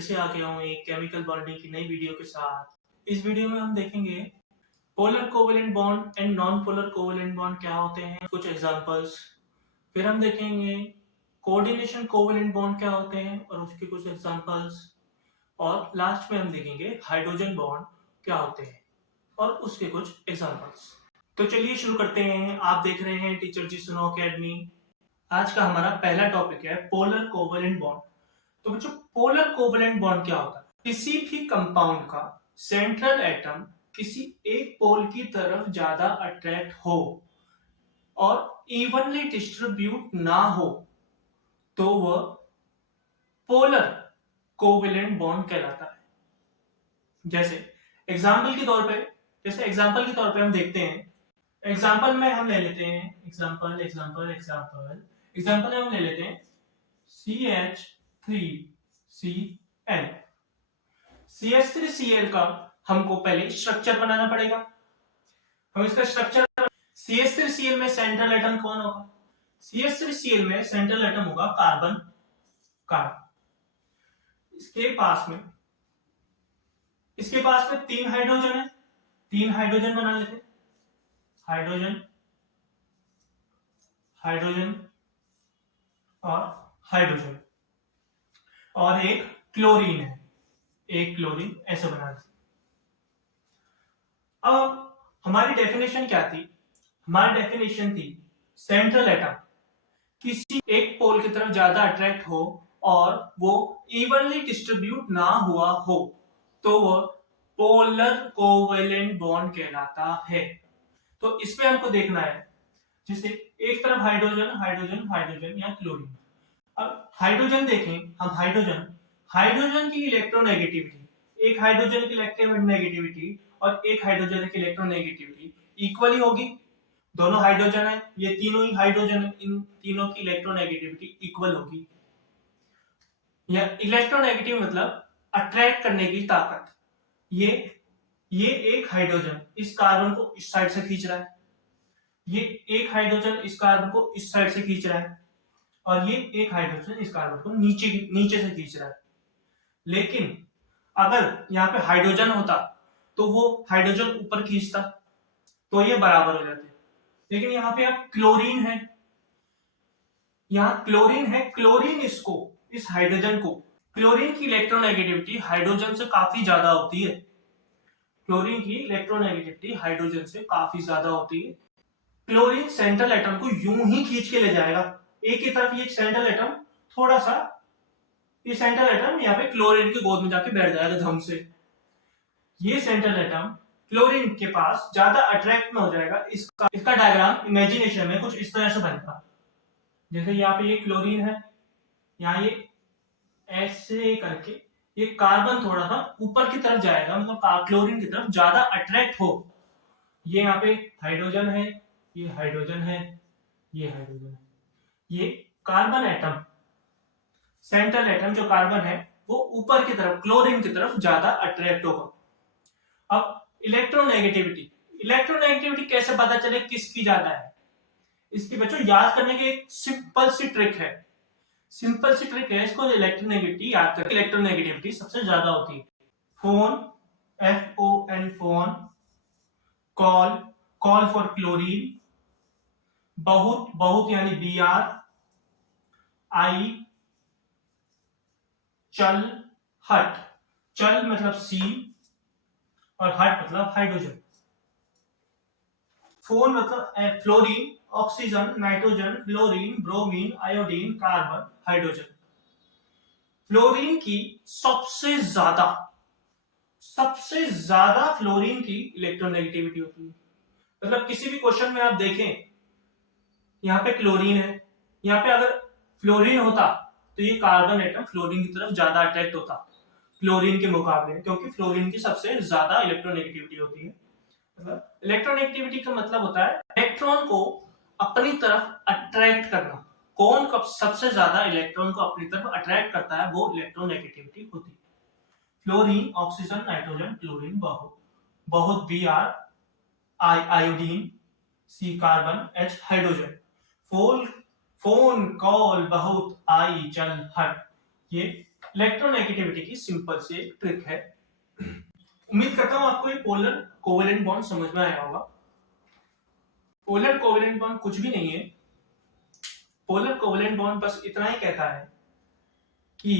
फिर से आ गया हूँ एक केमिकल बॉन्डिंग की नई वीडियो के साथ। इस वीडियो में हम देखेंगे polar covalent bond and non polar covalent bond क्या होते हैं, कुछ एग्जांपल्स। फिर हम देखेंगे कोऑर्डिनेशन कोवेलेंट बॉन्ड क्या होते हैं और उसके कुछ एग्जांपल्स। और लास्ट में हम देखेंगे हाइड्रोजन बॉन्ड क्या होते हैं और उसके कुछ एग्जांपल्स। तो चलिए शुरू करते हैं। आप देख रहे हैं टीचर जी सुनो अकेडमी। आज का हमारा पहला टॉपिक है पोलर कोवेलेंट बॉन्ड। तो बच्चों, पोलर कोवेलेंट बॉन्ड क्या होता है? किसी भी कंपाउंड का सेंट्रल एटम किसी एक पोल की तरफ ज्यादा अट्रैक्ट हो और इवनली डिस्ट्रीब्यूट ना हो तो वह पोलर कोवेलेंट बॉन्ड कहलाता है। जैसे एग्जाम्पल के तौर पे हम देखते हैं। एग्जाम्पल में हम ले लेते हैं एग्जाम्पल में हम ले लेते हैं CH3Cl। CH3Cl का हमको पहले स्ट्रक्चर बनाना पड़ेगा। हम इसका स्ट्रक्चर CH3Cl में सेंट्रल एटम कौन होगा? CH3Cl में सेंट्रल एटम होगा कार्बन। इसके पास में 3 हाइड्रोजन है। 3 हाइड्रोजन बना लेते हैं। हाइड्रोजन और हाइड्रोजन और एक क्लोरीन है। एक क्लोरीन ऐसे बना लेते। अब हमारी डेफिनेशन क्या थी? हमारी डेफिनेशन थी सेंट्रल एटम किसी एक पोल की तरफ ज्यादा अट्रैक्ट हो और वो इवनली डिस्ट्रीब्यूट ना हुआ हो तो वो पोलर कोवेलेंट बॉन्ड कहलाता है। तो इसमें हमको देखना है जिसे एक तरफ हाइड्रोजन या क्लोरीन। अब हाइड्रोजन देखें हम। हाइड्रोजन की इलेक्ट्रोनेगेटिविटी, एक हाइड्रोजन की इलेक्ट्रोनेगेटिविटी और एक हाइड्रोजन की इलेक्ट्रोनेगेटिविटी इक्वली होगी। दोनों हाइड्रोजन है, ये तीनों ही हाइड्रोजन है, इन तीनों की इलेक्ट्रोनेगेटिविटी इक्वल होगी। या इलेक्ट्रोनेगेटिव मतलब अट्रैक्ट करने की ताकत। ये एक हाइड्रोजन इस कार्बन को इस साइड से खींच रहा है, ये एक हाइड्रोजन इस कार्बन को इस साइड से खींच रहा है और ये एक हाइड्रोजन इस कार्बन को नीचे से खींच रहा है। लेकिन अगर यहाँ पे हाइड्रोजन होता तो वो हाइड्रोजन ऊपर खींचता तो ये बराबर हो जाते। लेकिन यहाँ पे अब क्लोरीन है, क्लोरीन इस हाइड्रोजन को, क्लोरीन की इलेक्ट्रोनेगेटिविटी हाइड्रोजन से काफी ज्यादा होती है। क्लोरीन सेंट्रल एटम को यूं ही खींच के ले जाएगा एक ही तरफ। ये सेंट्रल एटम थोड़ा सा, ये सेंट्रल एटम यहाँ पे क्लोरीन की गोद में जाके बैठ जाएगा धम से। ये सेंट्रल एटम क्लोरीन के पास ज्यादा अट्रैक्ट में हो जाएगा। इसका डायग्राम इमेजिनेशन में कुछ इस तरह से बनेगा। जैसे यहाँ पे ये क्लोरीन है, यहाँ ये ऐसे करके ये कार्बन थोड़ा सा ऊपर की तरफ जाएगा, मतलब क्लोरीन की तरफ ज्यादा अट्रैक्ट हो। ये यहाँ पे हाइड्रोजन है, ये हाइड्रोजन है, ये हाइड्रोजन है। ये कार्बन एटम, सेंट्रल एटम जो कार्बन है वो ऊपर की तरफ क्लोरीन की तरफ ज्यादा अट्रैक्ट होगा। अब इलेक्ट्रोनेगेटिविटी कैसे पता चले किसकी ज्यादा है? इसकी बच्चों याद करने की एक सिंपल सी ट्रिक है। इसको इलेक्ट्रोनेगेटिविटी याद करके इलेक्ट्रोनेगेटिविटी सबसे ज्यादा होती है। Phone, FON phone, call for chlorine, बहुत यानी BR, आई, हट मतलब C और हट मतलब हाइड्रोजन। फोन मतलब fluorine, oxygen, nitrogen, fluorine, bromine, iodine, carbon, hydrogen. Fluorine की सबसे ज्यादा फ्लोरीन की इलेक्ट्रोनेगेटिविटी होती है। मतलब किसी भी क्वेश्चन में आप देखें, यहाँ पे क्लोरीन है, यहाँ पे अगर फ्लोरीन होता तो ये कार्बन एटम फ्लोरीन की तरफ ज्यादा अट्रैक्ट होता क्लोरीन के मुकाबले, क्योंकि फ्लोरीन की सबसे ज्यादा इलेक्ट्रोनेगेटिविटी होती है। मतलब इलेक्ट्रोनेगेटिविटी का मतलब होता है इलेक्ट्रॉन को अपनी तरफ अट्रैक्ट करना। कौन कब सबसे ज्यादा इलेक्ट्रॉन को अपनी तरफ अट्रैक्ट करता है वो इलेक्ट्रोनेगेटिविटी होती है। फ्लोरीन, ऑक्सीजन, नाइट्रोजन, क्लोरीन, बहुत BR, iodine, C carbon, H hydrogen. Phone, call, बहुत, आई, चल, हट, ये इलेक्ट्रोनेगेटिविटी की सिंपल सी एक ट्रिक है। उम्मीद करता हूं आपको ये पोलर कोवेलेंट बॉन्ड समझ में आया होगा। पोलर कोवेलेंट बॉन्ड कुछ भी नहीं है। पोलर कोवेलेंट बॉन्ड बस इतना ही कहता है कि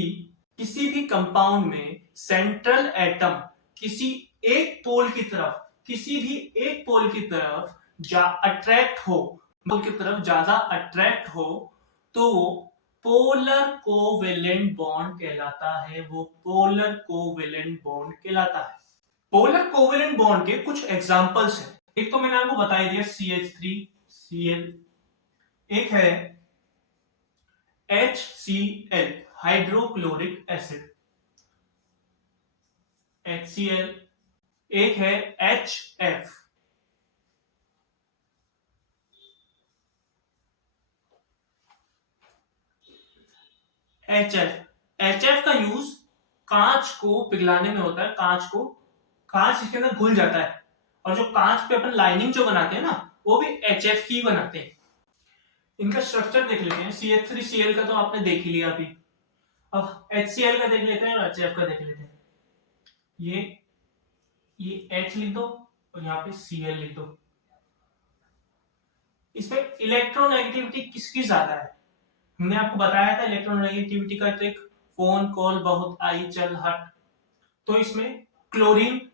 किसी भी कंपाउंड में सेंट्रल एटम किसी एक पोल की तरफ अट्रैक्ट हो, पोल की तरफ ज्यादा अट्रैक्ट हो, तो वो पोलर कोवेलेंट बॉन्ड कहलाता है। वो पोलर कोवेलेंट बॉन्ड कहलाता है। पोलर कोवेलेंट बॉन्ड के कुछ एग्जांपल्स हैं। एक तो मैंने आपको बता ही दिया CH3Cl, एक है HCl हाइड्रोक्लोरिक एसिड, HCl, एक है HF, HF का यूज कांच को पिघलाने में होता है। कांच इसके अंदर घुल जाता है, और जो कांच पे अपन लाइनिंग जो बनाते हैं ना, वो भी HF की बनाते हैं। इनका स्ट्रक्चर देख लेते हैं। CH3Cl का तो आपने देख ही लिया अभी। अब HCl का देख लेते हैं और HF का देख लेते हैं। ये H लिख दो और यहाँ पे Cl लिख दो। इसमें इलेक्ट्रोनेगेटिविटी किसकी ज्यादा है? हमने आपको बताया था इलेक्ट्रोनेगेटिविटी का ट्रिक, फोन कॉल बहुत आई चल हट। तो इसमें क्लोरीन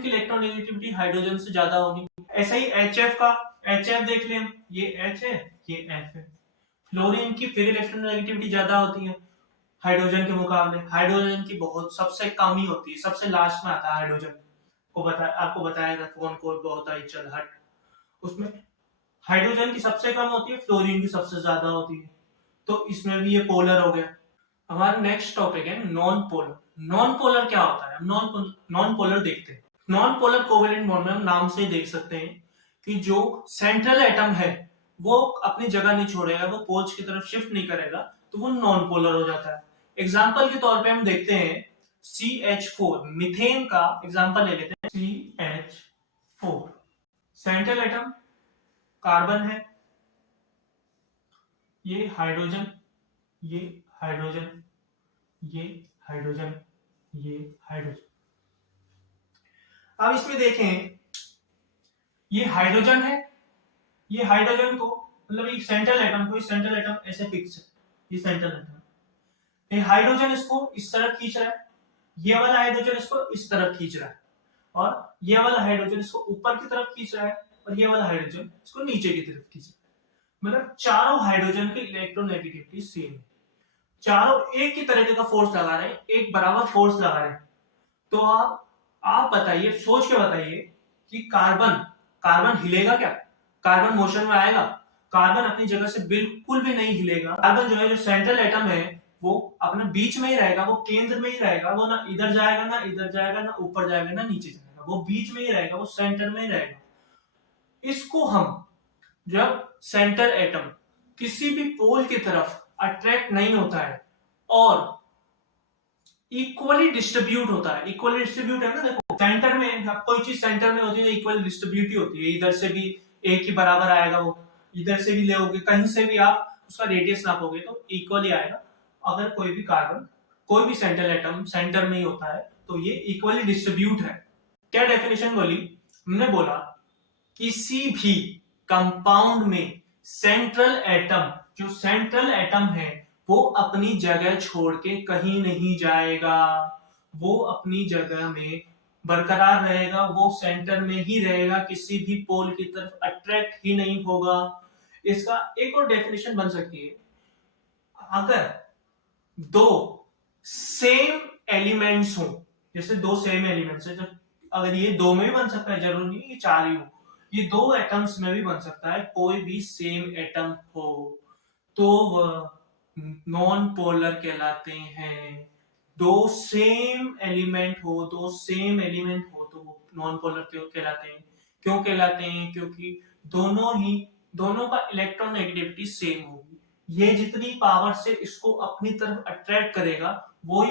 की इलेक्ट्रोनेगेटिविटी हाइड्रोजन से ज्यादा होगी। ऐसा ही HF देख लें, ये H है, ये F है। फ्लोरीन की फिर इलेक्ट्रोनेगेटिविटी ज्यादा होती है हाइड्रोजन के मुकाबले। हाइड्रोजन की बहुत सबसे कम ही होती है, सबसे लास्ट में आता है हाइड्रोजन। आपको बताया था फोन कॉल बहुत आई चल हट, उसमें हाइड्रोजन की सबसे कम होती है, फ्लोरीन की सबसे ज्यादा होती है। तो इसमें भी ये पोलर हो गया। हमारा नेक्स्ट टॉपिक है नॉन पोलर। नॉन पोलर क्या होता है? नॉन पोलर देखते हैं। नॉन पोलर कोवेलेंट बॉन्ड में हम नाम से देख सकते हैं कि जो सेंट्रल एटम है वो अपनी जगह नहीं छोड़ेगा, वो पोल्स की तरफ शिफ्ट नहीं करेगा, तो वो नॉन पोलर हो जाता है। एग्जाम्पल के तौर पे हम देखते हैं CH4, मीथेन का एग्जाम्पल ले लेते हैं। CH4 सेंट्रल एटम कार्बन है, ये हाइड्रोजन, ये हाइड्रोजन, ये हाइड्रोजन, ये हाइड्रोजन। अब इसमें देखें, ये हाइड्रोजन है, ये हाइड्रोजन को मतलब एक सेंट्रल एटम ऐसे फिक्स है, ये सेंट्रल एटम, ये हाइड्रोजन इसको इस तरफ खींच रहा है, ये वाला हाइड्रोजन इसको इस तरफ खींच रहा है, और ये वाला हाइड्रोजन इसको ऊपर की तरफ खींच रहा है, और ये वाला हाइड्रोजन इसको नीचे की तरफ खींच रहा है। मतलब चारों हाइड्रोजन की इलेक्ट्रोनेगेटिविटी सेम है। चारों एक ही तरीके का फोर्स लगा रहे हैं, एक बराबर फोर्स लगा रहे हैं। तो आप बताइए, सोच के बताइए कि कार्बन हिलेगा क्या? कार्बन मोशन में आएगा? कार्बन अपनी जगह से बिल्कुल भी नहीं हिलेगा। कार्बन जो है, जो सेंट्रल एटम है, वो अपने बीच में ही रहेगा, वो केंद्र में ही रहेगा। वो ना इधर जाएगा, ना इधर जाएगा, ना ऊपर जाएगा, ना नीचे जाएगा, वो बीच में ही रहेगा, वो सेंटर में ही रहेगा। इसको हम जब सेंटर एटम किसी भी पोल की तरफ अट्रैक्ट नहीं होता है और इक्वली डिस्ट्रीब्यूट होता है, इक्वली डिस्ट्रीब्यूट है ना, देखो सेंटर में कोई चीज सेंटर में होती है तो इक्वल डिस्ट्रीब्यूट ही होती है। इधर से भी एक ही बराबर आएगा, वो इधर से भी लेओगे, कहीं से भी आप उसका रेडियस नापोगे तो इक्वली आएगा। अगर कोई भी कार्बन, कोई भी सेंट्रल एटम सेंटर में ही होता है तो ये इक्वली डिस्ट्रीब्यूट है। क्या डेफिनेशन बोली? हमने बोला किसी भी कंपाउंड में जो सेंट्रल एटम है वो अपनी जगह छोड़ के कहीं नहीं जाएगा, वो अपनी जगह में बरकरार रहेगा, वो सेंटर में ही रहेगा, किसी भी पोल की तरफ अट्रैक्ट ही नहीं होगा। इसका एक और डेफिनेशन बन सकती है, अगर दो सेम एलिमेंट्स हो, जैसे दो सेम एलिमेंट्स है, अगर ये दो में भी बन सकता है, जरूरी नहीं ये चार ही हो, ये दो एटम्स में भी बन सकता है, कोई भी सेम एटम हो तो वह नॉन पोलर कहलाते हैं। दो सेम एलिमेंट हो तो वो नॉन पोलर क्यों कहलाते हैं? क्योंकि दोनों का इलेक्ट्रोनेगेटिविटी सेम होगी। ये जितनी पावर से इसको अपनी तरफ अट्रैक्ट करेगा, वो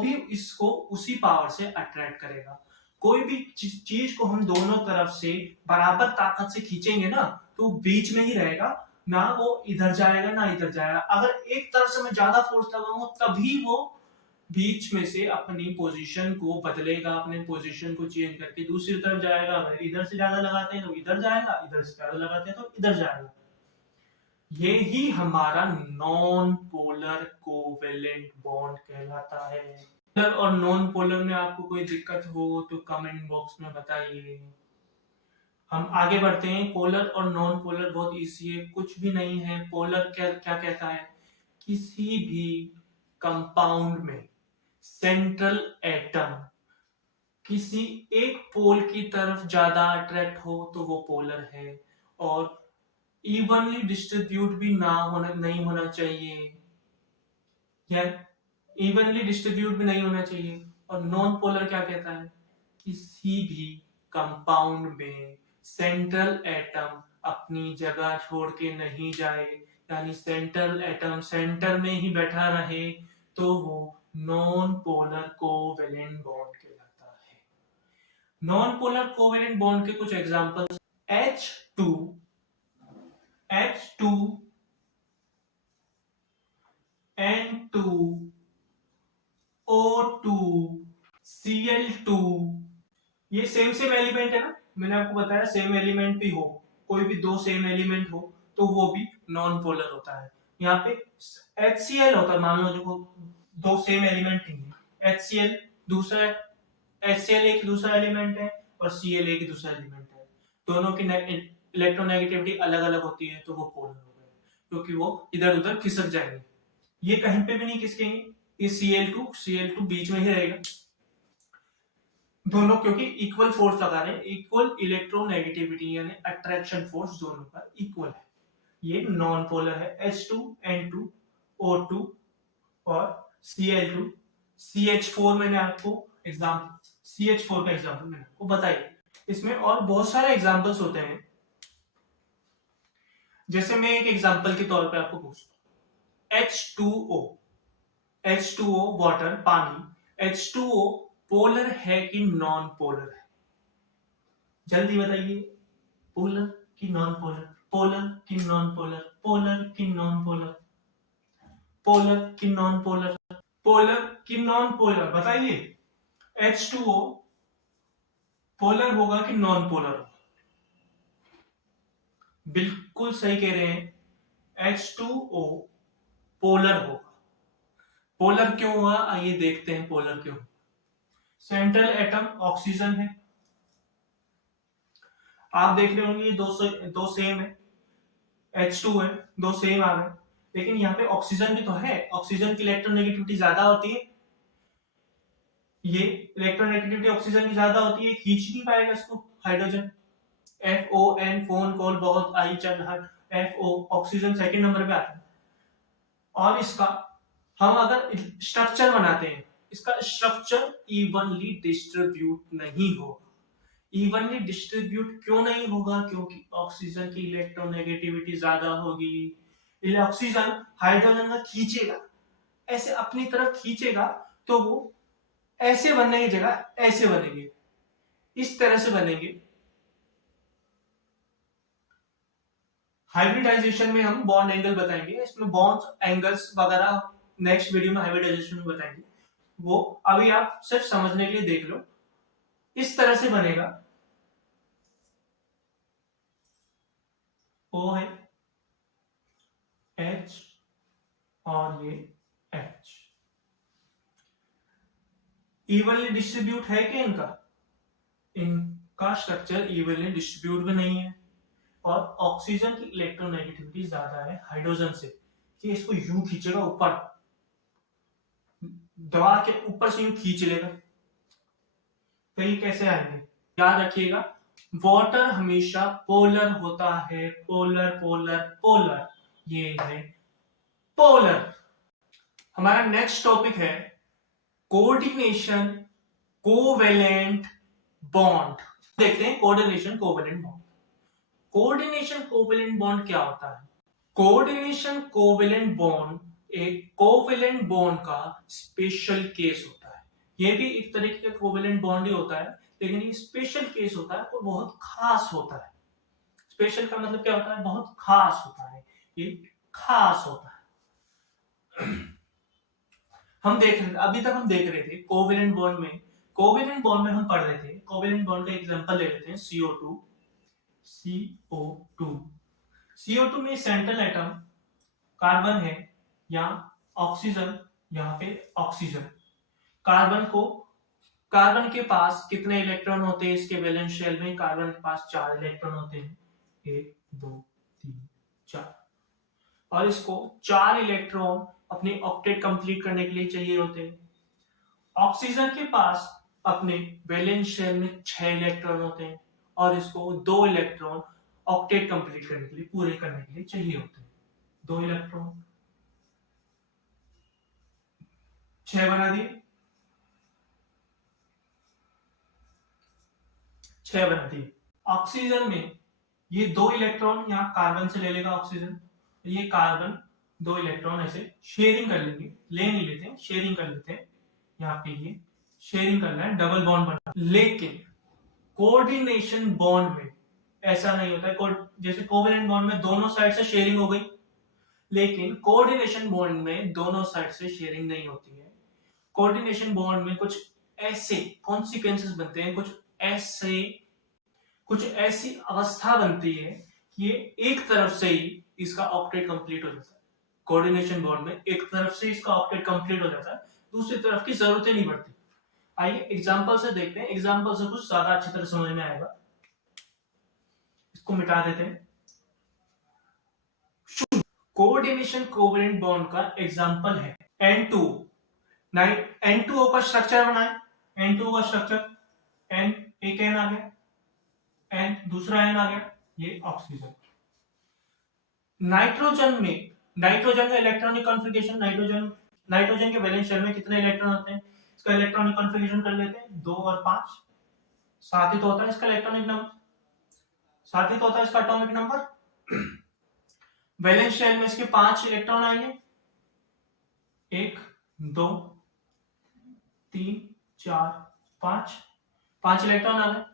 भी इसको उसी पावर से अट्रैक्ट करेगा। कोई भी चीज को हम दोनों तरफ से बराबर ताकत से खींचेंगे ना, तो बीच में ही रहेगा, ना वो इधर जाएगा ना इधर जाएगा। अगर एक तरफ से मैं ज्यादा फोर्स लगाऊंगा तभी वो बीच में से अपनी पोजीशन को बदलेगा, अपने पोजीशन को चेंज करके दूसरी तरफ जाएगा। अगर इधर से ज्यादा लगाते हैं तो इधर जाएगा, इधर से ज्यादा लगाते हैं तो इधर जाएगा। ये ही हमारा नॉन पोलर कोवेलेंट बॉन्ड कहलाता है। पोलर और नॉन पोलर में आपको कोई दिक्कत हो तो कमेंट बॉक्स में बताइए। हम आगे बढ़ते हैं। पोलर और नॉन पोलर बहुत इजी है, कुछ भी नहीं है। पोलर क्या क्या कहता है, किसी भी कंपाउंड में सेंट्रल एटम किसी एक पोल की तरफ ज्यादा अट्रैक्ट हो तो वो पोलर है, और इवनली डिस्ट्रीब्यूट भी ना होना नहीं होना चाहिए, या इवनली डिस्ट्रीब्यूट भी नहीं होना चाहिए। और नॉन पोलर क्या कहता है, किसी भी कंपाउंड में सेंट्रल एटम अपनी जगह छोड़ के नहीं जाए, यानी सेंट्रल एटम सेंटर में ही बैठा रहे, तो वो नॉन पोलर कोवेलेंट बॉन्ड कहलाता है। नॉन पोलर कोवेलेंट बॉन्ड के कुछ examples, H2 H2 N2 O2 Cl2, ये सेम सेम एलिमेंट है ना, मैंने आपको बताया सेम एलिमेंट भी हो, कोई भी दो सेम एलिमेंट हो तो वो भी नॉन पोलर होता है। यहाँ पे HCl होता है, मान लो जो दो सेम एलिमेंट नहीं है, HCl दूसरा, HCl एक दूसरा एलिमेंट है और Cl एक दूसरा एलिमेंट है, दोनों की इलेक्ट्रोनेगेटिविटी अलग अलग होती है तो वो पोलर हो गए, क्योंकि वो इधर उधर खिसक जाएंगे। ये कहीं पे भी नहीं खिसकेंगे, ये Cl2 बीच में ही रहेगा, दोनों क्योंकि इक्वल फोर्स लगा रहे हैं, इक्वल इलेक्ट्रोनेगेटिविटी यानी अट्रैक्शन फोर्स दोनों का इक्वल है। ये नॉन पोलर है। H2 N2 O2 और Cl2 CH4 मैंने आपको CH4 का एग्जांपल मैंने आपको बताया। इसमें और बहुत सारे एग्जांपल्स होते हैं, जैसे मैं एक एग्जांपल के तौर पे आपको पूछता हूं, H2O वाटर पानी, H2O पोलर है कि नॉन पोलर है, जल्दी बताइए। पोलर कि नॉन पोलर, पोलर कि नॉन पोलर, पोलर कि नॉन पोलर, पोलर कि नॉन पोलर, पोलर कि नॉन पोलर, बताइए। H2O पोलर होगा कि नॉन पोलर होगा? बिल्कुल सही कह रहे हैं, H2O पोलर होगा। पोलर क्यों हुआ, आइए देखते हैं पोलर क्यों। सेंट्रल एटम ऑक्सीजन है, आप देख रहे होंगे दो सेम है, H2 है, दो सेम आ गए, लेकिन यहाँ पे ऑक्सीजन भी तो है, ऑक्सीजन की इलेक्ट्रोनेगेटिविटी ज्यादा होती है, ये इलेक्ट्रोनेगेटिविटी ऑक्सीजन की ज्यादा होती है, खींच नहीं पाएगा इसको हाइड्रोजन, FON फोन कॉल बहुत आई चल रहा है, FO ऑक्सीजन सेकंड नंबर पे आता है। और इसका हम अगर स्ट्रक्चर बनाते हैं, इसका स्ट्रक्चर इवनली डिस्ट्रीब्यूट नहीं होगा। इवनली डिस्ट्रीब्यूट क्यों नहीं होगा, क्योंकि ऑक्सीजन की इलेक्ट्रोनेगेटिविटी ज्यादा होगी। ऑक्सीजन हाइड्रोजन का खींचेगा, ऐसे अपनी तरफ खींचेगा, तो वो ऐसे बनने की जगह ऐसे बनेंगे, इस तरह से बनेंगे। हाइब्रिडाइजेशन में हम बॉन्ड एंगल बताएंगे, इसमें बॉन्ड एंगल्स वगैरह नेक्स्ट वीडियो में हाइब्रिडाइजेशन में बताएंगे, वो अभी आप सिर्फ समझने के लिए देख लो। इस तरह से बनेगा, O है H और ये H, इवनली डिस्ट्रीब्यूट है कि इनका स्ट्रक्चर इवनली डिस्ट्रीब्यूट भी नहीं है, और ऑक्सीजन की इलेक्ट्रोनेगेटिविटी ज्यादा है हाइड्रोजन से, कि इसको यूं खींचेगा ऊपर, दवा के ऊपर से यूं खींच लेगा, तो ये कैसे आएंगे, याद रखिएगा। वाटर हमेशा पोलर होता है, पोलर पोलर पोलर, ये है पोलर। हमारा नेक्स्ट टॉपिक है कोऑर्डिनेशन कोवेलेंट बॉन्ड। देखते हैं coordination covalent bond. Coordination covalent bond क्या होता है? कोऑर्डिनेशन कोवेलेंट बॉन्ड एक कोवेलेंट बॉन्ड का स्पेशल केस होता है। ये भी एक तरीके का कोवेलेंट बॉन्ड ही होता है, लेकिन ये स्पेशल केस होता है और बहुत खास होता है। स्पेशल का मतलब क्या होता है, बहुत खास होता है, ये खास होता है। अभी तक हम देख रहे थे कोवेलेंट बॉन्ड में, हम पढ़ रहे थे कोवेलेंट बॉन्ड का एग्जांपल ले लेते हैं CO2। CO2 CO2 में सेंट्रल एटम कार्बन है, यहाँ ऑक्सीजन, यहाँ पे ऑक्सीजन। कार्बन के पास कितने इलेक्ट्रॉन होते हैं इसके वैलेंस शेल में, कार्बन के पास 4 इलेक्ट्रॉन होते हैं, 1 2 3 4, और इसको 4 इलेक्ट्रॉन अपने ऑक्टेट कंप्लीट करने के लिए चाहिए होते हैं। ऑक्सीजन के पास अपने वैलेंस शेल में 6 इलेक्ट्रॉन होते हैं और इसको 2 इलेक्ट्रॉन ऑक्टेट कंप्लीट करने के लिए, पूरे करने के लिए चाहिए होते हैं। 2 इलेक्ट्रॉन 6 बना दिए, 6 बना दिए। ऑक्सीजन में ये 2 इलेक्ट्रॉन यहाँ कार्बन से ले लेगा ऑक्सीजन, ये कार्बन 2 इलेक्ट्रॉन ऐसे शेयरिंग कर लेंगे, ले नहीं लेते हैं, शेयरिंग कर लेते हैं। यहाँ पे ये शेयरिंग करना है, डबल बॉन्ड बना। लेकिन कोऑर्डिनेशन बॉन्ड में ऐसा नहीं होता है। जैसे कोवेलेंट बॉन्ड में दोनों साइड से शेयरिंग हो गई, लेकिन कोऑर्डिनेशन बॉन्ड में दोनों साइड से शेयरिंग नहीं होती है। कोऑर्डिनेशन बॉन्ड में कुछ ऐसे कॉन्सिक्वेंसेस बनते हैं, कुछ ऐसी अवस्था बनती है कि ये एक तरफ से ही इसका ऑक्टेट कंप्लीट हो जाता है। कोऑर्डिनेशन बॉन्ड में एक तरफ से इसका ऑक्टेट कंप्लीट हो जाता है, दूसरी तरफ की जरूरत ही नहीं पड़ती। आइए एग्जांपल से देखते हैं, एग्जांपल से कुछ ज्यादा अच्छी तरह समझ में आएगा। इसको मिटा देते हैं। कोऑर्डिनेशन कोवेलेंट बॉन्ड का एग्जांपल है N2। N2O का स्ट्रक्चर बनाए, N2O का स्ट्रक्चर, N एक N आ गया, N दूसरा N आ गया, ये ऑक्सीजन। नाइट्रोजन का इलेक्ट्रॉनिक कॉन्फ़िगरेशन, नाइट्रोजन के वैलेंस शेल में कितने इलेक्ट्रॉन होते हैं, इसका इलेक्ट्रॉनिक कॉन्फ़िगरेशन कर लेते हैं, 2 और 5। साथ ही तो होता है इसका इलेक्ट्रॉनिक नंबर, साथ ही तो होता है इसका एटॉमिक नंबर। वैलेंस शेल में इसके 5 इलेक्ट्रॉन आएंगे, 1 2 3 4 5 इलेक्ट्रॉन आ गए।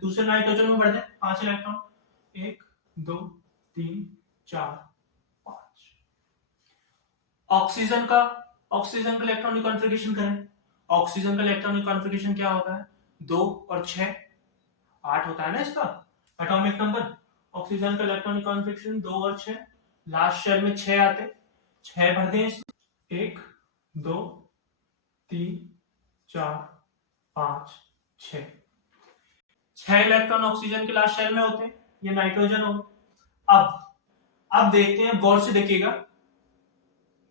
दूसरे नाइट्रोजन में बढ़ जाए 5 इलेक्ट्रॉन, 1 2 3 4 5। ऑक्सीजन का इलेक्ट्रॉनिक कॉन्फ़िगरेशन करें। ऑक्सीजन का इलेक्ट्रॉनिक कॉन्फ़िगरेशन क्या होता है, 2 और 6, 8 होता है ना इसका एटॉमिक नंबर। ऑक्सीजन का इलेक्ट्रॉनिक कॉन्फ़िगरेशन 2 और 6, लास्ट शेल में 6 आते, 6 भर दें इसमें, 1 2 3 4 5 6 इलेक्ट्रॉन ऑक्सीजन के लास्ट शेल में होते हैं, ये नाइट्रोजन होगा। अब देखते हैं, गौर से देखिएगा,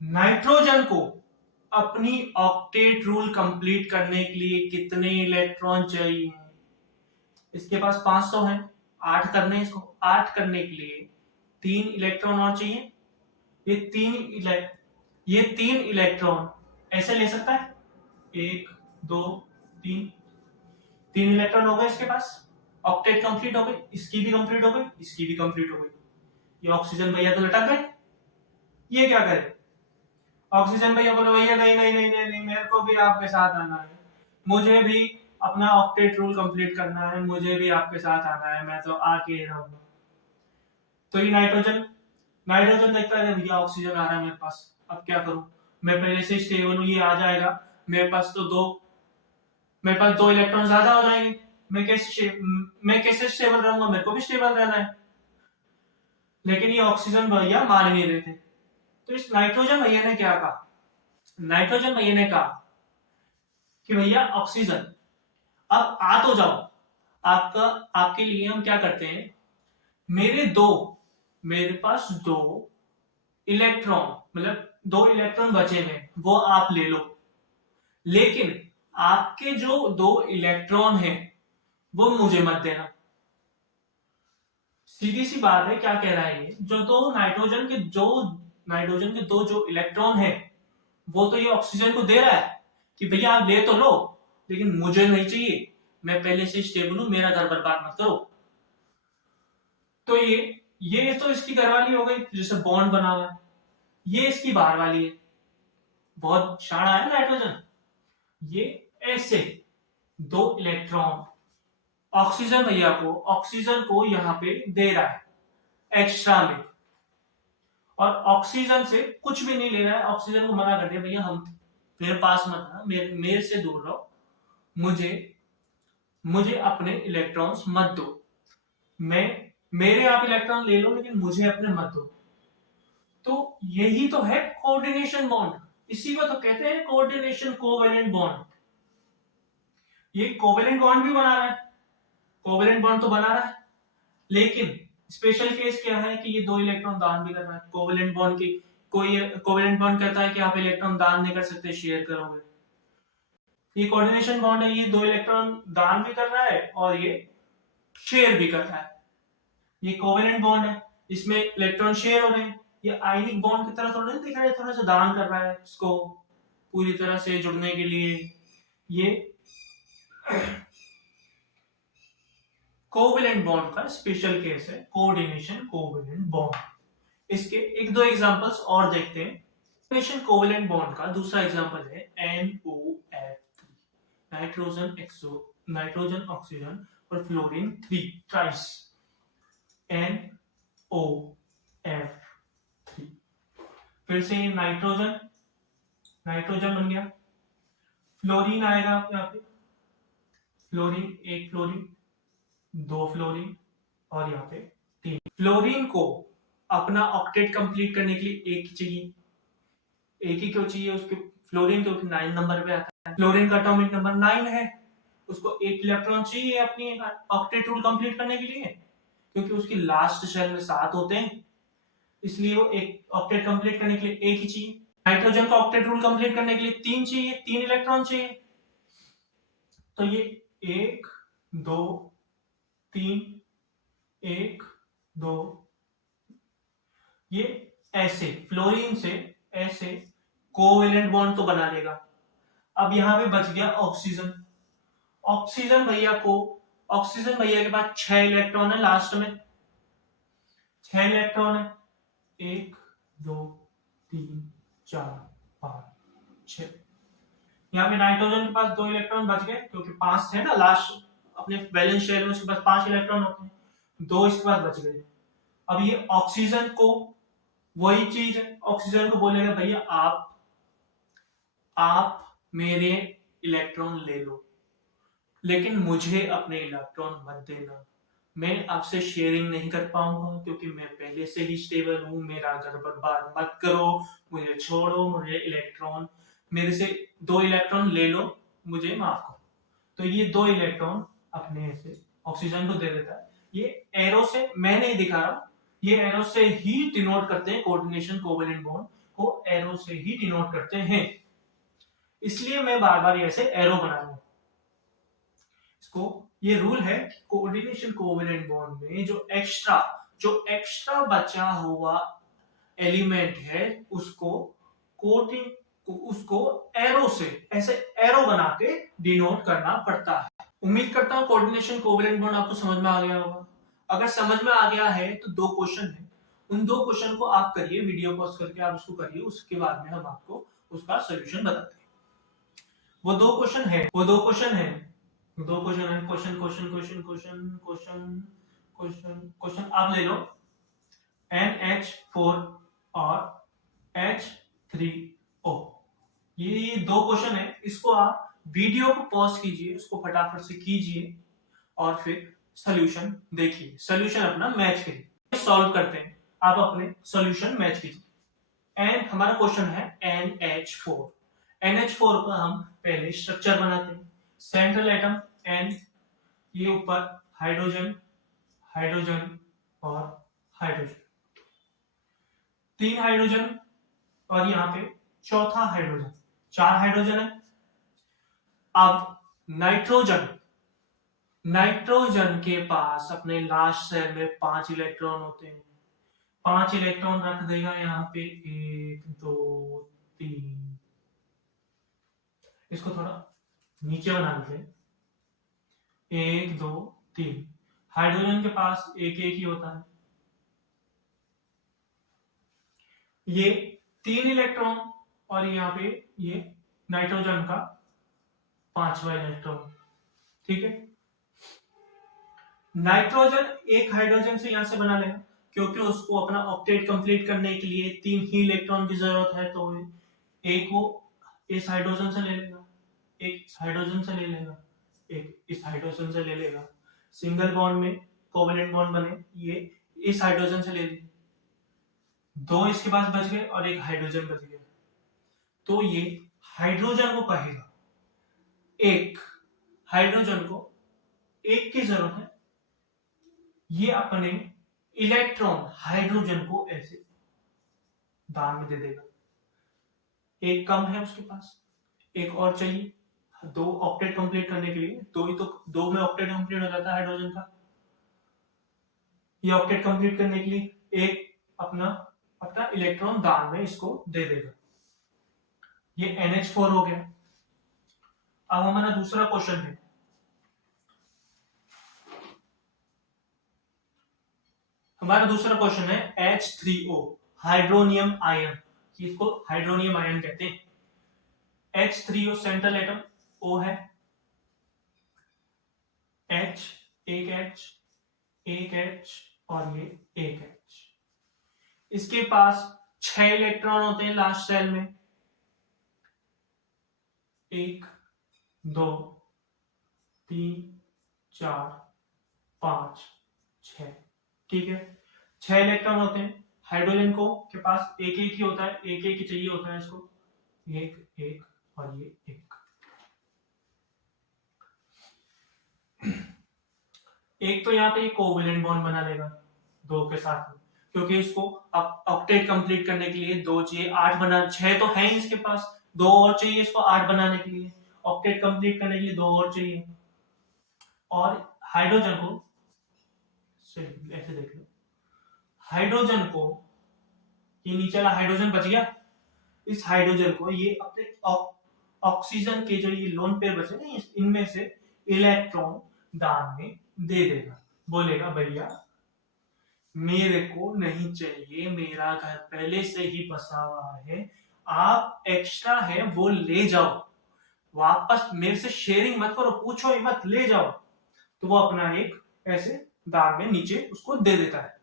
नाइट्रोजन को अपनी ऑक्टेट रूल कंप्लीट करने के लिए कितने इलेक्ट्रॉन चाहिए, इसके पास 500 है, 8 करने, इसको 8 करने के लिए 3 इलेक्ट्रॉन और चाहिए। ये 3 इलेक्ट्रॉन ऐसे ले सकता है, 1 2 3 इलेक्ट्रॉन हो गए इसके पास, ऑक्टेट कंप्लीट हो गई, इसकी भी कंप्लीट हो गई, इसकी भी कंप्लीट हो गई। ये ऑक्सीजन भैया तो लटक गए, ये क्या करे, ऑक्सीजन भैया बोले भैया नहीं नहीं नहीं नहीं नहीं, मेरे को भी आपके साथ आना है, मुझे भी अपना ऑक्टेट रूल कंप्लीट करना है, मुझे भी आपके साथ आना है, मैं तो आके ही रहूंगा। तो ये नाइट्रोजन देखता है भैया ऑक्सीजन आ रहा है मेरे पास, अब क्या करूं, मैं पहले से स्टेबल हूं, ये आ जाएगा, मेरे पास 2 इलेक्ट्रॉन ज्यादा हो जाएंगे, मैं कैसे स्टेबल रहूंगा, मेरे को भी स्टेबल रहना है। लेकिन ये ऑक्सीजन भैया मान नहीं रहे थे। तो इस नाइट्रोजन भैया ने क्या कहा, नाइट्रोजन भैया ने कहा कि भैया ऑक्सीजन अब आ तो जाओ, आपके लिए हम क्या करते हैं, मेरे पास 2 इलेक्ट्रॉन, मतलब 2 इलेक्ट्रॉन बचे हैं, वो आप ले लो, लेकिन आपके जो 2 इलेक्ट्रॉन हैं वो मुझे मत देना। सीधी सी बात है, क्या कह रहा है ये, जो नाइट्रोजन के 2 जो इलेक्ट्रॉन है वो तो ये ऑक्सीजन को दे रहा है कि भैया आप ले तो लो, लेकिन मुझे नहीं चाहिए, मैं पहले से स्टेबल हूं, मेरा घर बर्बाद मत करो। तो ये तो इसकी घरवाली हो गई जिससे बॉन्ड बना हुआ है, ये इसकी बाहर वाली है, बहुत शाना है नाइट्रोजन। ये ऐसे 2 इलेक्ट्रॉन ऑक्सीजन को यहाँ पे दे रहा है, एक्स्ट्रा में, और ऑक्सीजन से कुछ भी नहीं ले रहा है, ऑक्सीजन को मना कर दिया भैया हम मेरे पास मत आना, मेरे से दूर रहो, मुझे अपने इलेक्ट्रॉन्स मत दो, मेरे आप इलेक्ट्रॉन ले लो लेकिन मुझे अपने मत दो। तो यही तो है कोऑर्डिनेशन बॉन्ड, इसी को तो कहते हैं कोऑर्डिनेशन कोवेलेंट बॉन्ड। ये कोवेलेंट बॉन्ड भी बना रहा है, कोवेलेंट बॉन्ड तो बना रहा है, लेकिन स्पेशल केस क्या है कि ये 2 इलेक्ट्रॉन दान भी कर रहा है। कोवेलेंट बॉन्ड की कोई कोवेलेंट बॉन्ड कहता है कि आप इलेक्ट्रॉन दान नहीं कर सकते, शेयर करोगे। ये कोऑर्डिनेशन बॉन्ड है, ये 2 इलेक्ट्रॉन दान भी कर रहा है और ये शेयर भी कर रहा है। ये कोवेलेंट बॉन्ड है, इसमें इलेक्ट्रॉन शेयर हो रहे हैं। ये आयनिक बॉन्ड की तरह थोड़ा नहीं दिख रहा है, थोड़ा सा दान कर रहा है इसको पूरी तरह से जुड़ने के लिए। ये कोवेलेंट बॉन्ड का स्पेशल केस है, कोऑर्डिनेशन कोवेलेंट बॉन्ड। इसके एक दो एग्जांपल्स और देखते हैं। कोऑर्डिनेशन कोवेलेंट बॉन्ड का दूसरा एग्जांपल है NOF3, नाइट्रोजन ऑक्सीजन और फ्लोरीन 3 ट्राइस, NOF3। फिर से ये नाइट्रोजन बन गया, फ्लोरीन आएगा यहाँ पे, फ्लोरीन, एक फ्लोरीन, 2 फ्लोरीन और यहाँ पे 3। फ्लोरीन को अपना ऑक्टेट कंप्लीट करने के लिए एक ही चाहिए। एक ही क्यों चाहिए उसके? फ्लोरीन क्योंकि 9 नंबर पे आता है, फ्लोरीन का एटॉमिक नंबर 9 है, उसको एक इलेक्ट्रॉन चाहिए अपनी ऑक्टेट रूल कंप्लीट करने के लिए, क्योंकि उसकी लास्ट शेल में 7 होते हैं, इसलिए वो एक ऑक्टेट कंप्लीट करने के लिए एक ही चाहिए। नाइट्रोजन का ऑक्टेट रूल कंप्लीट करने के लिए 3 चाहिए, 3 इलेक्ट्रॉन चाहिए। तो ये 1 2 3 1 2, ये ऐसे फ्लोरीन से ऐसे कोवेलेंट बॉन्ड तो बना लेगा। अब यहां पे बच गया ऑक्सीजन। ऑक्सीजन भैया के पास 6 इलेक्ट्रॉन है, लास्ट में 6 इलेक्ट्रॉन है, 1 2 3 4 5 6। यहाँ पे नाइट्रोजन के पास 2 इलेक्ट्रॉन बच गए, क्योंकि 5 थे ना लास्ट अपने वैलेंस शेल में, उसके पास 5 इलेक्ट्रॉन होते हैं, 2 इसके पास बच गए। अब ये ऑक्सीजन को वही चीज है, ऑक्सीजन को बोलेगा भैया आप मेरे इलेक्ट्रॉन ले लो, लेकिन मुझे अपने इलेक्ट्रॉन मत देना, मैं आपसे शेयरिंग नहीं कर पाऊंगा क्योंकि मैं पहले से ही स्टेबल हूं, मेरा घर बर्बाद मत करो, मुझे छोड़ो, मुझे इलेक्ट्रॉन, मेरे से 2 इलेक्ट्रॉन ले लो, मुझे माफ करो। तो ये 2 इलेक्ट्रॉन अपने से ऑक्सीजन को दे देता है। ये एरो से मैं नहीं दिखा रहा, ये एरो से ही डिनोट करते हैं, कोऑर्डिनेशन कोवेलेंट बॉन्ड को एरो से ही डिनोट करते हैं, इसलिए मैं बार बार ऐसे एरो बना रहा हूं इसको। ये रूल है कोऑर्डिनेशन कोवेलेंट बॉन्ड में जो एक्स्ट्रा बचा हुआ एलिमेंट है उसको एरो से ऐसे एरो बना के डिनोट करना पड़ता है। उम्मीद करता हूं कोऑर्डिनेशन कोवेलेंट बॉन्ड आपको समझ में आ गया होगा। अगर समझ में आ गया है तो 2 क्वेश्चन है, उन 2 क्वेश्चन को आप करिए, वीडियो पॉज करके आप उसको करिए, उसके बाद में हम आपको उसका सोल्यूशन बताते हैं। वो 2 क्वेश्चन है, क्वेश्चन आप ले लो, NH4 और H3O, ये 2 क्वेश्चन है, इसको आप वीडियो को पॉज कीजिए, उसको फटाफट से कीजिए और फिर सॉल्यूशन देखिए, सॉल्यूशन अपना मैच करिए, सॉल्व करते हैं, आप अपने सॉल्यूशन मैच कीजिए। एंड हमारा क्वेश्चन है NH4 का हम पहले स्ट्रक्चर बनाते हैं, सेंट्रल एटम N, ये ऊपर हाइड्रोजन और हाइड्रोजन, 3 हाइड्रोजन और यहाँ पे चौथा हाइड्रोजन, 4 हाइड्रोजन है। अब नाइट्रोजन के पास अपने लास्ट शेल में 5 इलेक्ट्रॉन होते हैं, 5 इलेक्ट्रॉन रख देगा यहाँ पे, 1 2 3, इसको थोड़ा नीचे बना देते हैं, 1 2 3। हाइड्रोजन के पास एक ही होता है, ये 3 इलेक्ट्रॉन और यहाँ पे ये नाइट्रोजन का 5वां इलेक्ट्रॉन, ठीक है। नाइट्रोजन एक हाइड्रोजन से यहां से बना लेगा, क्योंकि उसको अपना ऑक्टेट कंप्लीट करने के लिए 3 ही इलेक्ट्रॉन की जरूरत है, तो एक वो इस हाइड्रोजन से ले लेगा, एक इस हाइड्रोजन से ले लेगा, एक इस हाइड्रोजन से ले लेगा, सिंगल बॉन्ड में कोवेलेंट बॉन्ड बने, ये इस हाइड्रोजन से ले लेगा, 2 इसके पास बच गए और एक हाइड्रोजन बच गया, तो ये हाइड्रोजन को कहेगा, एक हाइड्रोजन को एक की जरूरत है, ये अपने इलेक्ट्रॉन हाइड्रोजन को ऐसे दान में दे देगा, एक कम है उसके पास, एक और चाहिए, 2 ऑक्टेट कंप्लीट करने के लिए, 2 ही तो 2 में ऑक्टेट कंप्लीट हो जाता है हाइड्रोजन का, ये ऑक्टेट कंप्लीट करने के लिए एक अपना इलेक्ट्रॉन दान में इसको दे देगा, ये NH4 हो गया। अब हमारा दूसरा क्वेश्चन है, हमारा दूसरा क्वेश्चन है H3O हाइड्रोनियम आयन, इसको हाइड्रोनियम आयन कहते हैं। H3O सेंट्रल एटम, O है, H एक H और ये एक H, इसके पास 6 इलेक्ट्रॉन होते हैं लास्ट सेल में, 1 2 3 4 5 6, ठीक है, 6 इलेक्ट्रॉन होते हैं। हाइड्रोजन को के पास एक ही होता है, एक ही चाहिए होता है इसको, एक और ये एक तो यहाँ पे कोवेलेंट बॉन्ड बना लेगा 2 के साथ में, क्योंकि इसको ऑक्टेट कंप्लीट करने के लिए 2 चाहिए, 8 बना, 6 तो है ही इसके पास, 2 और चाहिए इसको 8 बनाने के लिए, ऑक्टेट कंप्लीट करने के लिए 2 और चाहिए, और हाइड्रोजन को ऐसे देख लो, हाइड्रोजन को ये नीचे वाला हाइड्रोजन बच गया, इस हाइड्रोजन को ये अपने ऑक्सीजन के जो ये लोन पेयर बचे ना, इनमें से इलेक्ट्रॉन दान में दे देगा, बोलेगा भैया मेरे को नहीं चाहिए, मेरा घर पहले से ही बसा हुआ है, आप एक्स्ट्रा है वो ले जाओ, वापस मेरे से शेयरिंग मत करो, पूछो ही मत, ले जाओ, तो वो अपना एक ऐसे दान में नीचे उसको दे देता है।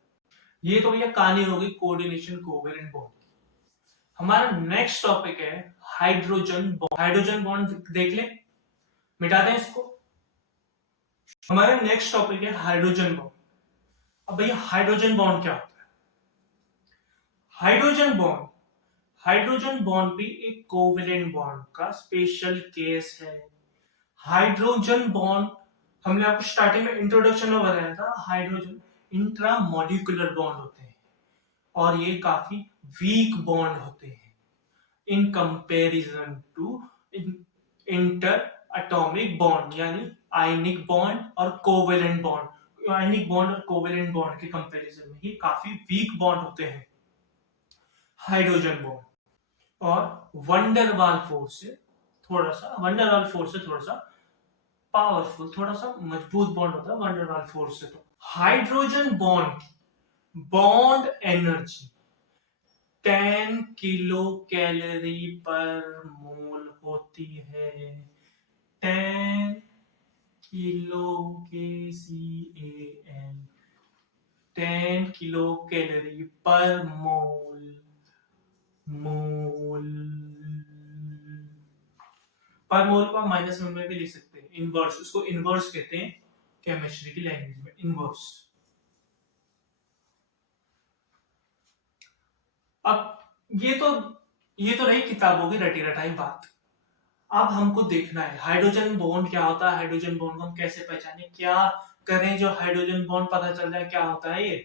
ये तो भैया कहानी होगी कोऑर्डिनेशन कोवेलेंट बॉन्ड की। हमारा नेक्स्ट टॉपिक है हाइड्रोजन बॉन्ड। हाइड्रोजन बॉन्ड देख ले, मिटाते हैं इसको। हमारा नेक्स्ट टॉपिक है हाइड्रोजन बॉन्ड। अब भैया हाइड्रोजन बॉन्ड क्या होता है? हाइड्रोजन बॉन्ड भी एक कोवेलेंट बॉन्ड का स्पेशल केस है। हाइड्रोजन बॉन्ड हमने आपको स्टार्टिंग में इंट्रोडक्शन में बताया था, हाइड्रोजन इंट्रामॉलिक्यूलर बॉन्ड होते हैं और ये काफी वीक बॉन्ड होते हैं in comparison to inter atomic bond, यानी आयनिक बॉन्ड और कोवेलेंट बॉन्ड। आयनिक बॉन्ड और कोवेलेंट बॉन्ड के कंपैरिजन में ये काफी वीक बॉन्ड होते हैं हाइड्रोजन बॉन्ड, और वंडरवाल फोर्स से थोड़ा सा पावरफुल, थोड़ा सा मजबूत बॉन्ड होता है वंडरवाल फोर्स से। तो hydrogen bond energy 10 kilo calorie पर मोल होती है, 10 किलो KCAL, 10 किलो कैलोरी पर मोल। पर मोल को माइनस में भी लिख सकते हैं, इनवर्स, उसको इनवर्स कहते हैं केमिस्ट्री की लैंग्वेज में, इनवर्स। अब ये तो रही किताबों की रटी रटाई बात। अब हमको देखना है हाइड्रोजन बॉन्ड क्या होता है, हाइड्रोजन बॉन्ड को हम कैसे पहचाने, क्या करें जो हाइड्रोजन बॉन्ड पता चल जाए क्या होता है। ये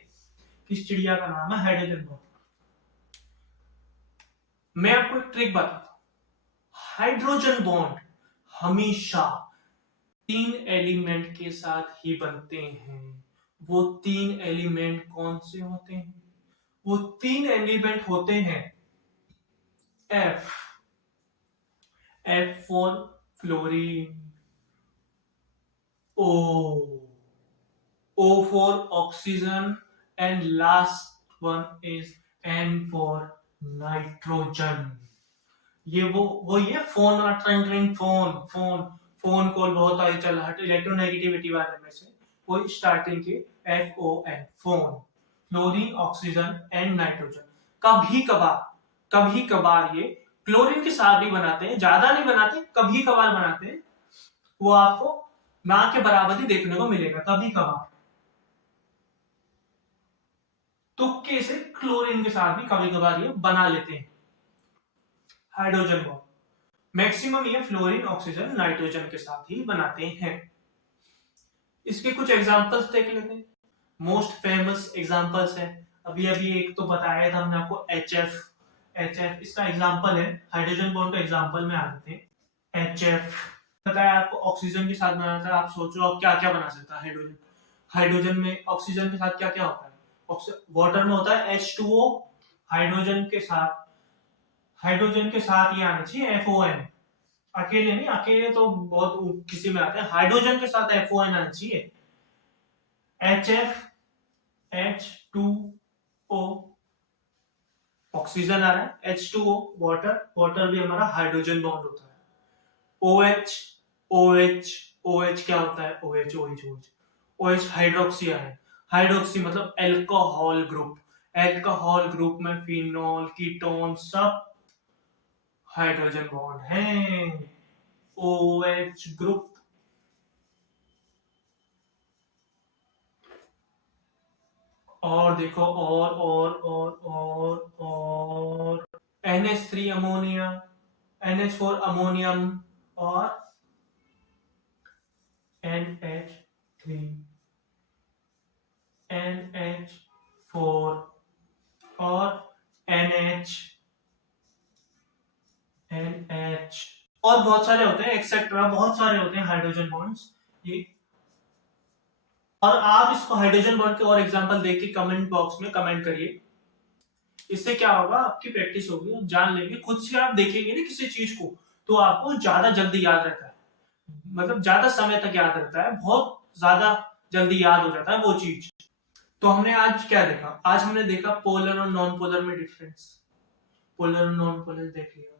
किस चिड़िया का नाम है हाइड्रोजन बॉन्ड। मैं आपको एक ट्रिक बताता हूं। हाइड्रोजन बॉन्ड हमेशा 3 एलिमेंट के साथ ही बनते हैं। वो 3 एलिमेंट कौन से होते हैं? वो 3 एलिमेंट होते हैं F for fluorine, O for oxygen, and last one is N for nitrogen। ये वो ये फोन और फोन कॉल बहुत आई चल हट इलेक्ट्रोनेगेटिविटी वाले में से, वो स्टार्टिंग के FON phone. Chlorine, oxygen and nitrogen. कभी कभार ये क्लोरीन के साथ भी बनाते हैं, ज्यादा नहीं बनाते, कभी कभार बनाते हैं। वो आपको ना के बराबर ही देखने को मिलेगा, कभी कभार। तुक्के से क्लोरीन के साथ भी कभी कभार ये बना लेते हैं हाइड्रोजन बॉन्ड। मैक्सिमम ये फ्लोरीन, ऑक्सीजन, नाइट्रोजन के साथ ही बनाते हैं। इसके कुछ एग्जांपल्स देख लेते हैं। मोस्ट फेमस एग्जांपल्स है, अभी एक तो बताया था हमने आपको HF इसका एग्जांपल है। हाइड्रोजन बॉन्ड का एग्जांपल में आ जाते हैं। HF बताया आपको ऑक्सीजन के साथ बनाना था। आप सोचो आप क्या क्या बना सकता है हाइड्रोजन में ऑक्सीजन के साथ क्या क्या होता है। वाटर में होता है H2O, हाइड्रोजन के साथ ये आना चाहिए FON। अकेले नहीं, अकेले तो बहुत किसी में आते हैं, हाइड्रोजन के साथ FON आना चाहिए। HF H2O ऑक्सीजन आ रहा है, H2O वाटर भी हमारा हाइड्रोजन बॉन्ड होता है। OH क्या होता है, OH हाइड्रोक्सी आ रहा है। हाइड्रोक्सी मतलब अल्कोहल ग्रुप में फिनॉल, कीटोन सब हाइड्रोजन बॉन्ड है, OH ग्रुप। और देखो और NH3 अमोनिया, NH4 अमोनियम और NH3 NH4 और NH और बहुत सारे होते हैं, एक्सेट्रा बहुत सारे होते हैं हाइड्रोजन बॉन्ड्स ये। और आप इसको हाइड्रोजन बॉन्ड के और एग्जांपल देख के कमेंट बॉक्स में कमेंट करिए। इससे क्या होगा, आपकी प्रैक्टिस होगी, आप जान लेंगे। खुद से आप देखेंगे ना किसी चीज को तो आपको ज्यादा जल्दी याद रहता है, मतलब ज्यादा समय तक याद रहता है, बहुत ज्यादा जल्दी याद हो जाता है वो चीज। तो हमने आज क्या देखा, आज हमने देखा पोलर और नॉन पोलर में डिफरेंस, पोलर और नॉन पोलर देख लिया,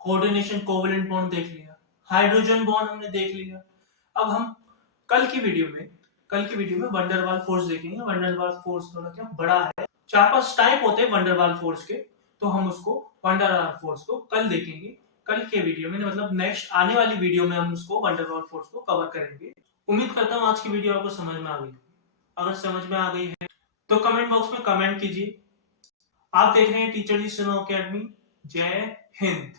कोऑर्डिनेशन कोवेलेंट बॉन्ड देख लिया, हाइड्रोजन बॉन्ड हमने देख लिया। अब हम कल की वीडियो में वंडर वाल फोर्स देखेंगे। वंडर वाल फोर्स थोड़ा क्या बड़ा है, 4-5 टाइप होते हैं वंडर वाल फोर्स के, तो हम उसको वंडर वाल फोर्स को कल देखेंगे। कल के वीडियो में मतलब नेक्स्ट आने वाली वीडियो में हम उसको वंडर वाल फोर्स को कवर करेंगे। उम्मीद करता हूँ आज की वीडियो आपको समझ में आ गई। अगर समझ में आ गई है तो कमेंट बॉक्स में कमेंट कीजिए। आप देख रहे हैं टीचर जी सुनो अकेडमी। जय हिंद।